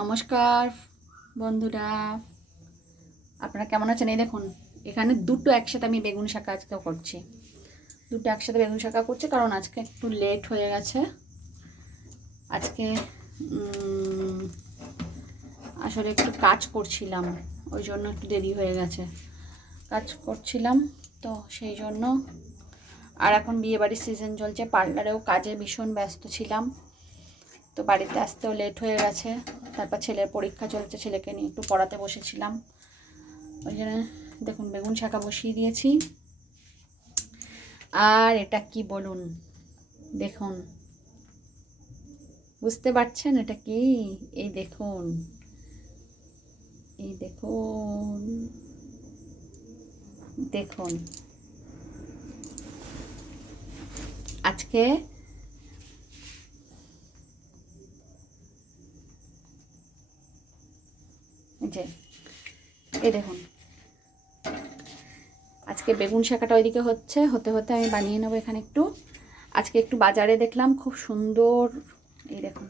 নমস্কার বন্ধুরা, আপনারা কেমন আছেন? এই দেখুন, এখানে দুটো একসাথে আমি বেগুন শাঁকা আজকে করছি। দুটো একসাথে বেগুন শাঁকা করছি কারণ আজকে একটু লেট হয়ে গেছে। আজকে আসলে একটু কাজ করছিলাম, ওই জন্য একটু দেরি হয়ে গেছে। কাজ করছিলাম তো সেই জন্য। আর এখন বিয়েবাড়ির সিজন চলছে, পার্লারেও কাজে ভীষণ ব্যস্ত ছিলাম, তো বাড়িতে আসতেও লেট হয়ে গেছে। তারপর ছেলের পরীক্ষা চলছে, ছেলেকে নিয়ে একটু পড়াতে বসেছিলাম, ওই জন্য দেখুন বেগুন শাঁকা বসিয়ে দিয়েছি। আর এটা কি বলুন, দেখুন, বুঝতে পারছেন এটা কি? এই দেখুন, এই দেখুন, দেখুন আজকে যে এই দেখুন, আজকে বেগুন শাঁকাটা ওইদিকে হতে হতে আমি বানিয়ে নেবো এখানে একটু। আজকে একটু বাজারে দেখলাম খুব সুন্দর, এই দেখুন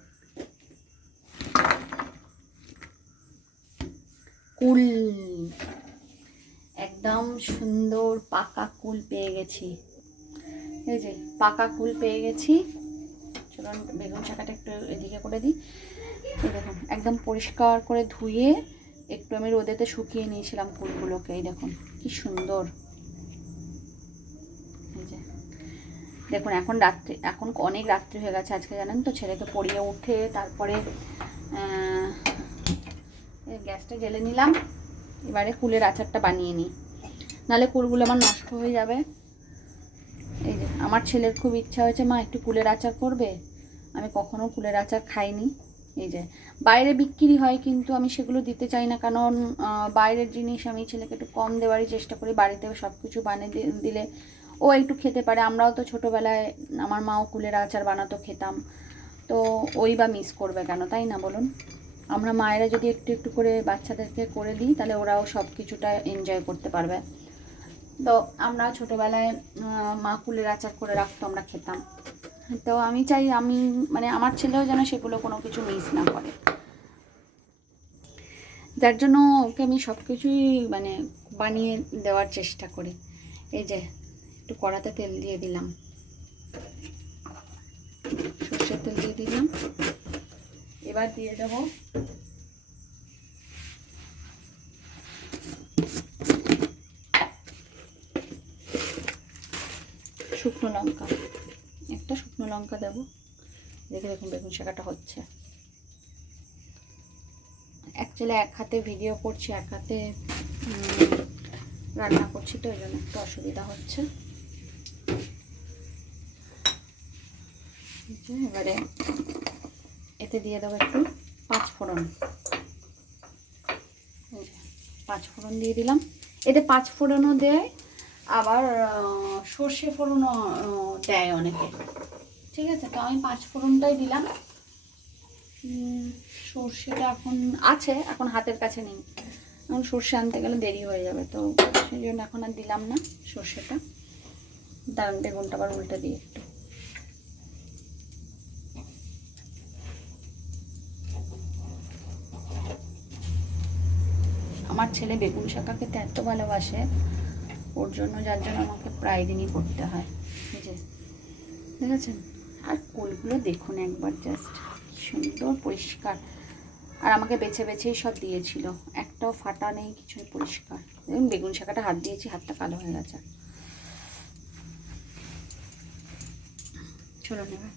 কুল, একদম সুন্দর পাকা কুল পেয়ে গেছি। এই যে পাকা কুল পেয়ে গেছি। চলুন বেগুন শাঁকাটা একটু এদিকে করে দিই। এই দেখুন একদম পরিষ্কার করে ধুয়ে একটু আমি রোদেতে শুকিয়ে নিয়েছিলাম কুলগুলোকে। এই দেখুন কি সুন্দর। এই যে দেখুন, এখন অনেক রাত্রি হয়ে গেছে আজকে, জানেন তো। ছেলেকে পড়িয়ে উঠে তারপরে গ্যাসটা জ্বেলে নিলাম। এবারে কুলের আচারটা বানিয়ে নিই, নাহলে কুলগুলো আমার নষ্ট হয়ে যাবে। এই যে আমার ছেলের খুব ইচ্ছা হয়েছে, মা একটু কুলের আচার করবে। আমি কখনো কুলের আচার খাইনি। এই যে বাইরে বিক্রি হয়, কিন্তু আমি সেগুলো দিতে চাই না, কারণ বাইরের জিনিস আমি ছেলেকে একটু কম দেওয়ারই চেষ্টা করি। বাড়িতে সব কিছু বানিয়ে দিলে ও একটু খেতে পারে। আমরাও তো ছোটোবেলায় আমার মাও কুলের আচার বানাতো, খেতাম। তো ওই বা মিস করবে কেন, তাই না বলুন? আমরা মায়েরা যদি একটু একটু করে বাচ্চাদেরকে করে দিই, তাহলে ওরাও সব কিছুটা এনজয় করতে পারবে। তো আমরা ছোটোবেলায় মা কুলের আচার করে রাখতো, আমরা খেতাম। তো আমি চাই মানে আমার ছেলেও যেন সেগুলো কোনো কিছু মিস না করে, যার জন্য ওকে আমি সব কিছুই মানে বানিয়ে দেওয়ার চেষ্টা করি। এই যে একটু কড়াতে তেল দিয়ে দিলাম, সর্ষের তেল দিয়ে দিলাম। এবার দিয়ে দেবো শুকনো লঙ্কা, একটা শুকনো লঙ্কা দেবো। দেখে দেখুন বেগুন শাঁকাটা হচ্ছে। অ্যাকচুয়ালি এক হাতে ভিডিও করছি, এক হাতে রান্না করছি, তো ওই জন্য একটু অসুবিধা হচ্ছে। এবারে এতে দিয়ে দেবো একটু পাঁচফোড়ন। পাঁচফোড়ন দিয়ে দিলাম। এতে পাঁচফোড়নও দেয়, আবার সর্ষে ফোড়নও দেয় অনেকে। ঠিক আছে, তো আমি পাঁচফোড়নটাই দিলাম। সর্ষেটা এখন আছে, এখন হাতের কাছে নেই, এখন সর্ষে আনতে গেলে দেরি হয়ে যাবে, তো সেই জন্য এখন আর দিলাম না সর্ষেটা। দারুণ, বেগুনটা আবার উল্টে দিই একটু। আমার ছেলে বেগুন শাঁকা খেতে এত ভালোবাসে, ওর জন্য, যার জন্য আমাকে প্রায় দিনই করতে হয়। এই যে দেখেছেন, আর কুলগুলো দেখুন একবার, জাস্ট সুন্দর পরিষ্কার। আর আমাকে বেছে বেছেই সব দিয়েছিল, একটাও ফাটা নেই, কিছুই পরিষ্কার। দেখুন বেগুন শাঁকাটা হাত দিয়েছি, হাতটা কালো হয়ে গেছে। চলো নেবে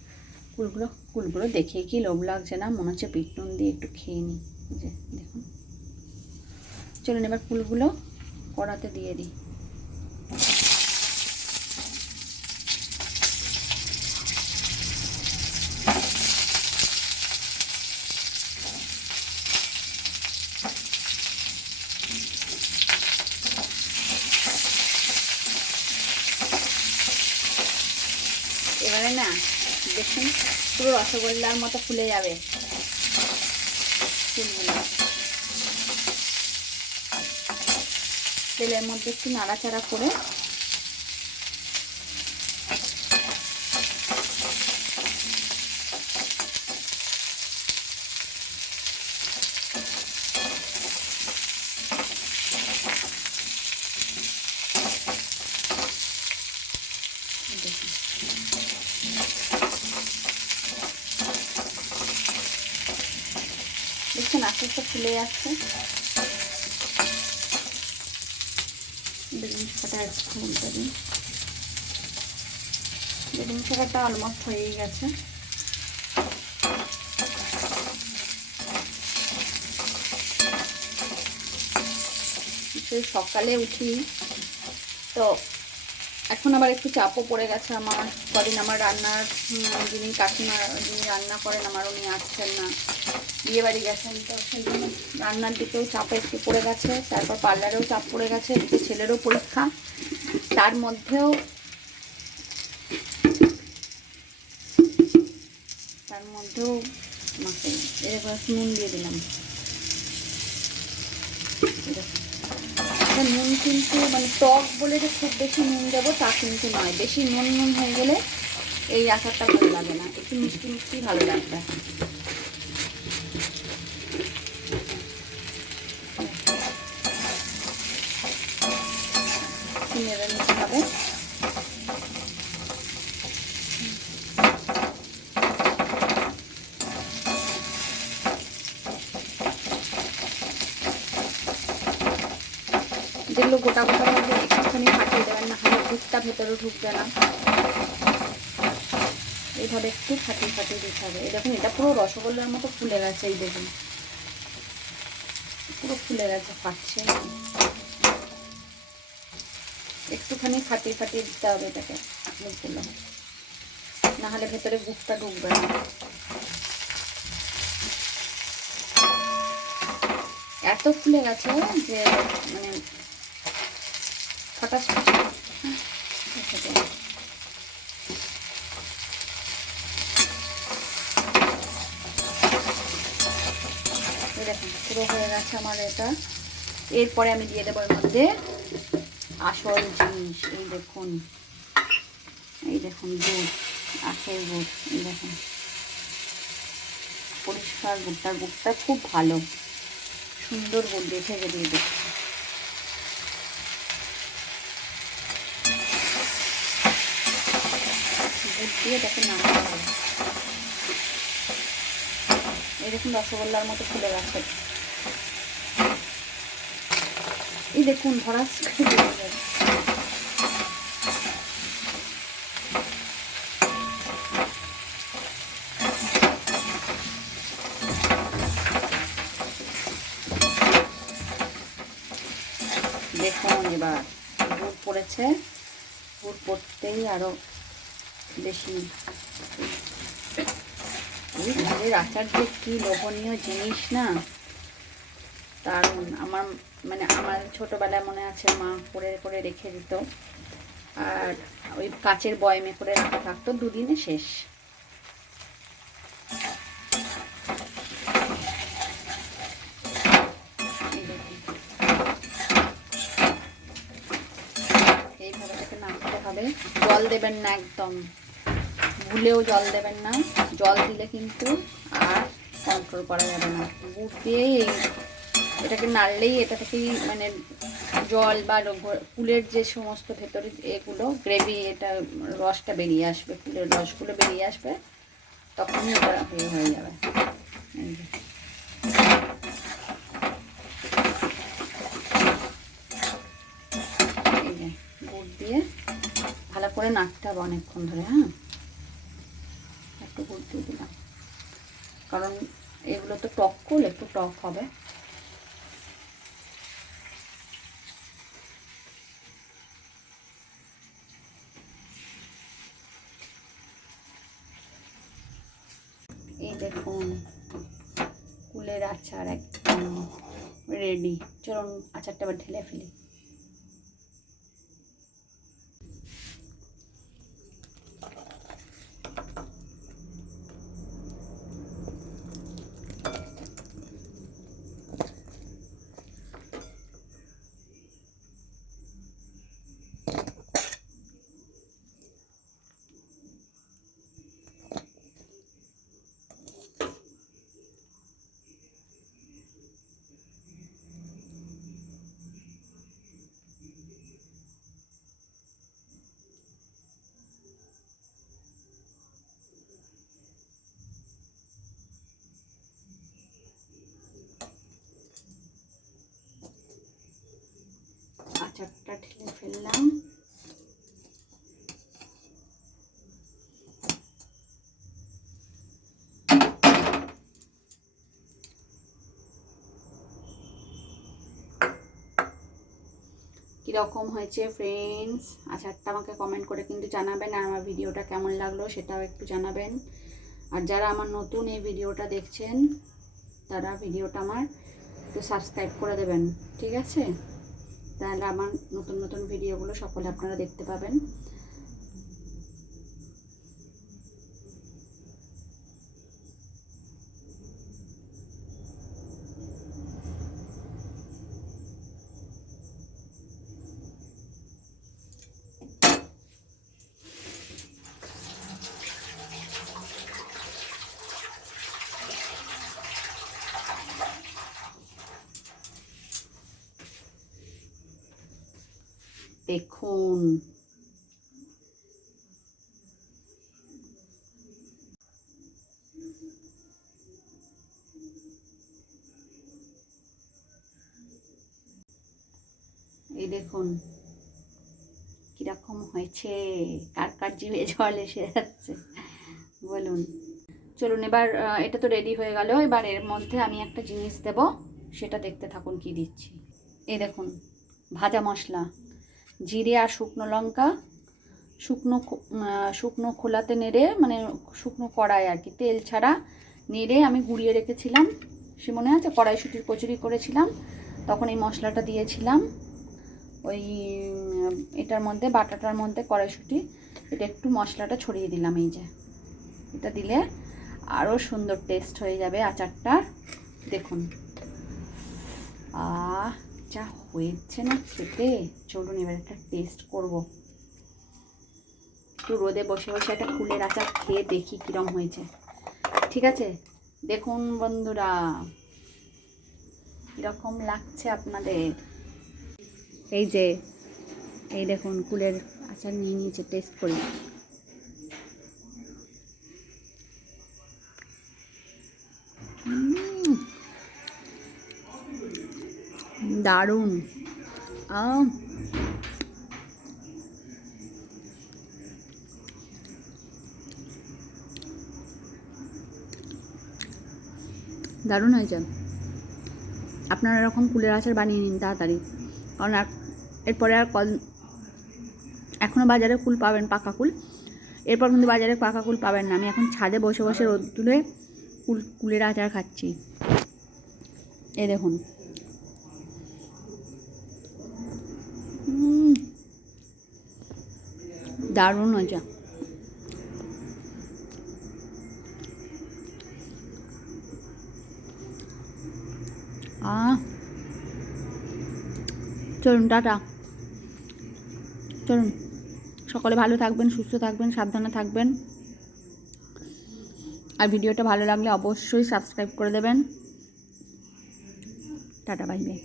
কুলগুলো দেখে কি লোভ লাগছে না? মনে হচ্ছে বিট নুন দিয়ে একটু খেয়ে নিই। যে দেখুন, চলুন এবার কুলগুলো কড়াতে দিয়ে দিই। এবারে না দেখুন, পুরো রসগোল্লার মতো ফুলে যাবে ফুলগুলো। তেলের মধ্যে একটু নাড়াচাড়া করে দেখছেন আস্তে আস্তে ফুলে যাচ্ছে। বেগুন শাকাটা একটু উল্টে দিই। বেগুন শাকাটা অলমোস্ট হয়েই গেছে। সকালে উঠি তো এখন আবার একটু চাপও পড়ে গেছে আমার। কদিন আমার রান্নার যিনি কাকিমা যিনি রান্না করেন আমার, উনি আসছেন না, বিয়ে বাড়ি গেছেন, তো সেই জন্য রান্নার দিকেও চাপ একটু পড়ে গেছে। তারপর পার্লারেও চাপ পড়ে গেছে, এদিকে ছেলেরও পরীক্ষা, তার মধ্যেও আমাকে এরকম নুন দিয়ে দিলাম। নুন কিন্তু মানে টক বলে যে খুব বেশি নুন দেবো তা কিন্তু নয়। বেশি নুন হয়ে গেলে এই আচারটা ভালো লাগে না, একটু মিষ্টি মিষ্টি ভালো লাগবে। নেড়ে নিতে হবে। যেগুলো গোটা গোটা মধ্যে একটুখানি ফাটিয়ে দেবেন, না হলে দুধটা ভেতরে ঢুকবে না। এইভাবে একটু ফাটিয়ে ফাটিয়ে দিতে হবে। এই দেখুন এটা পুরো রসগোল্লার মতো ফুলে গেছে। এই দেখুন পুরো ফুলে গেছে, ফাটছে। একটুখানি ফাটিয়ে ফাটিয়ে দিতে হবে এটাকে, দুধগুলো, না হলে ভেতরে গুড়টা ঢুকবে না। এত ফুলে গেছে যে মানে ফটাস দেখুন পুরো হয়ে গেছে আমার এটা। এরপরে আমি দিয়ে দেবো এর মধ্যে আসল জিনিস। এই দেখুন গুড়, আখের গুড়। এই দেখুন পরিষ্কার গুড়টা খুব ভালো, সুন্দর গুড় দেখে দিয়ে দিচ্ছি। গুড় দিয়ে দেখুন নামাতে হবে। এই দেখুন রসগোল্লার মতো ফুলে গেছে। এই দেখুন ভরাস দেখুন এবার গুড় পড়েছে। গুড় পড়তেই আরো বেশি এই গুড়ের আচার যে কি লোভনীয় জিনিস না, দারুণ। আমার ছোটবেলায় মনে আছে মা করে করে রেখে দিত, আর ওই কাচের বয়মে করে রাখা থাকতো, দুদিনে শেষ। এইভাবে থেকে নামতে হবে। জল দেবেন না, একদম ভুলেও জল দেবেন না। জল দিলে কিন্তু আর কন্ট্রোল করা যাবে না। গুড় দিয়েই এটাকে নাড়লেই এটা থেকেই মানে জল বা ফুলের যে সমস্ত ভেতরে এগুলো গ্রেভি, এটা রসটা বেরিয়ে আসবে, ফুলের রসগুলো বেরিয়ে আসবে, তখনই এটা হয়ে যাবে। এই যে গুড় দিয়ে ভালো করে নাড়তে হবে অনেকক্ষণ ধরে। হ্যাঁ, একটু গুড় দিয়ে দিলাম, কারণ এগুলো তো টক কুল, একটু টক হবে। এই দেখুন কুলের আচার একদম রেডি। চলুন আচারটা আবার ঢেলে ফেলি। আচারটা ঢেলে ফেললাম। কীরকম হয়েছে ফ্রেন্ডস আচারটা আমাকে কমেন্ট করে কিন্তু জানাবেন, আর আমার ভিডিওটা কেমন লাগলো সেটাও একটু জানাবেন। আর যারা আমার নতুন এই ভিডিওটা দেখছেন তারা ভিডিওটা আমার একটু সাবস্ক্রাইব করে দেবেন, ঠিক আছে? তাহলে আমার নতুন নতুন ভিডিওগুলো সকলে আপনারা দেখতে পাবেন। দেখুন এই দেখুন কিরকম হয়েছে, কার কার জিভে জল এসে যাচ্ছে বলুন। চলুন এবার এটা তো রেডি হয়ে গেল। এবার এর মধ্যে আমি একটা জিনিস দেব, সেটা দেখতে থাকুন কি দিচ্ছি। এই দেখুন ভাজা মশলা, জিরে আর শুকনো লঙ্কা শুকনো খোলাতে নেড়ে, মানে শুকনো কড়াই আর কি, তেল ছাড়া নেড়ে আমি গুঁড়িয়ে রেখেছিলাম। সে মনে আছে কড়াইশুঁটির কচুরি করেছিলাম, তখন এই মশলাটা দিয়েছিলাম ওই এটার মধ্যে, বাটাটার মধ্যে কড়াইশুঁটি, এটা একটু মশলাটা ছড়িয়ে দিলাম। এই যে এটা দিলে আরও সুন্দর টেস্ট হয়ে যাবে আচারটা। দেখুন যা হয়েছে না খেতে। চলুন এবার একটা টেস্ট করব। একটু রোদে বসে বসে একটা কুলের আচার খেয়ে দেখি কীরকম হয়েছে, ঠিক আছে? দেখুন বন্ধুরা কীরকম লাগছে আপনাদের। এই যে এই দেখুন কুলের আচার নিয়ে নিয়েছে, টেস্ট করি। দারুণ। দারুণ হয়েছে। আপনারা এরকম কুলের আচার বানিয়ে নিন তাড়াতাড়ি, কারণ এরপরে আর এখনও বাজারে কুল পাবেন, পাকা কুল। এরপর কিন্তু বাজারে পাকা কুল পাবেন না। আমি এখন ছাদে বসে বসে রোদ তুলে কুলের আচার খাচ্ছি। এই দেখুন দারুণ হয়েছে। চলুন টাটা, চলুন সকলে ভালো থাকবেন, সুস্থ থাকবেন, সাবধানে থাকবেন। আর ভিডিওটা ভালো লাগলে অবশ্যই সাবস্ক্রাইব করে দেবেন। Tata, bye bye.